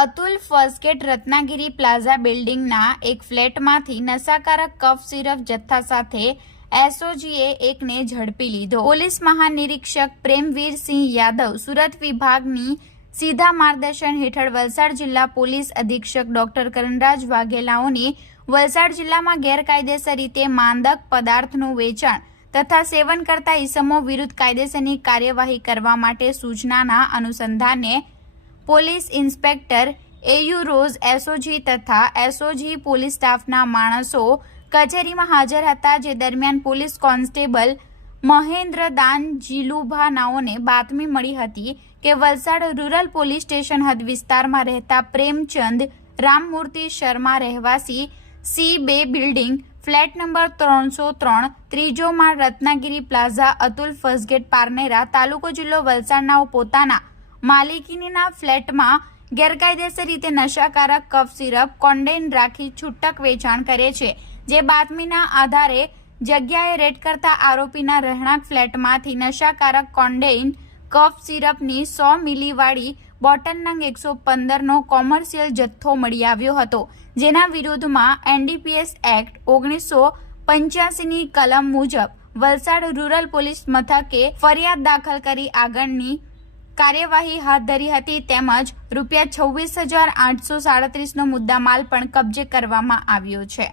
Atul ફર્સ્ટગેટ Ratnagiri plaza બિલ્ડિંગના એક ફ્લેટમાંથી નશાકારક કફ syrup જથ્થા સાથે એસઓજીએ એકને ઝડપી લીધો। પોલીસ મહાનિરીક્ષક પ્રેમવીરસિંહ યાદવ સુરત વિભાગની સીધા માર્ગદર્શન હેઠળ વલસાડ જિલ્લા પોલીસ અધિક્ષક ડોક્ટર કરણરાજ વાઘેલાઓની વલસાડ જિલ્લામાં ગેરકાયદેસર રીતે માદક પદાર્થનું વેચાણ તથા સેવન કરતા ઇસમો વિરુદ્ધ કાયદેસરની કાર્યવાહી કરવા માટે સૂચનાના અનુસંધાને police inspector AU rose SOG તથા એસઓજી પોલીસ સ્ટાફના માણસો કચેરીમાં હાજર હતા। જે દરમિયાન પોલીસ કોન્સ્ટેબલ મહેન્દ્રદાન જીલુભા નાઓને બાતમી મળી હતી કે વલસાડ રૂરલ પોલીસ સ્ટેશન હદ વિસ્તારમાં રહેતા પ્રેમચંદ રામમૂર્તિ શર્મા રહેવાસી C2 બિલ્ડિંગ ફ્લેટ નંબર 303 ત્રીજો માળ રત્નાગીરી પ્લાઝા અતુલ ફર્સ્ટગેટ પારનેરા તાલુકો જિલ્લો વલસાડના પોતાના માલિકીના ફ્લેટમાં ગેરકાયદેસર રીતે નશાકારક કફ સિરપ કોન્ડેન રાખી છૂટક વેચાણ કરે છે। જે બાતમીના આધારે જગ્યાએ રેડ કરતા આરોપીના રહેણાંક ફ્લેટમાંથી નશાકારક કોન્ડેન કફ સિરપની 100 મિલીવાળી બોટલ નંગ 115નો કોમર્શિયલ જથ્થો મળી આવ્યો હતો। જેના વિરુદ્ધમાં NDPS એક્ટ 1985ની કલમ મુજબ વલસાડ રૂરલ પોલીસ મથકે ફરિયાદ દાખલ કરી આગળની કાર્યવાહી હાથ ધરી હતી। તેમજ રૂપિયા 26,837નો મુદ્દામાલ પણ કબજે કરવામાં આવ્યો છે।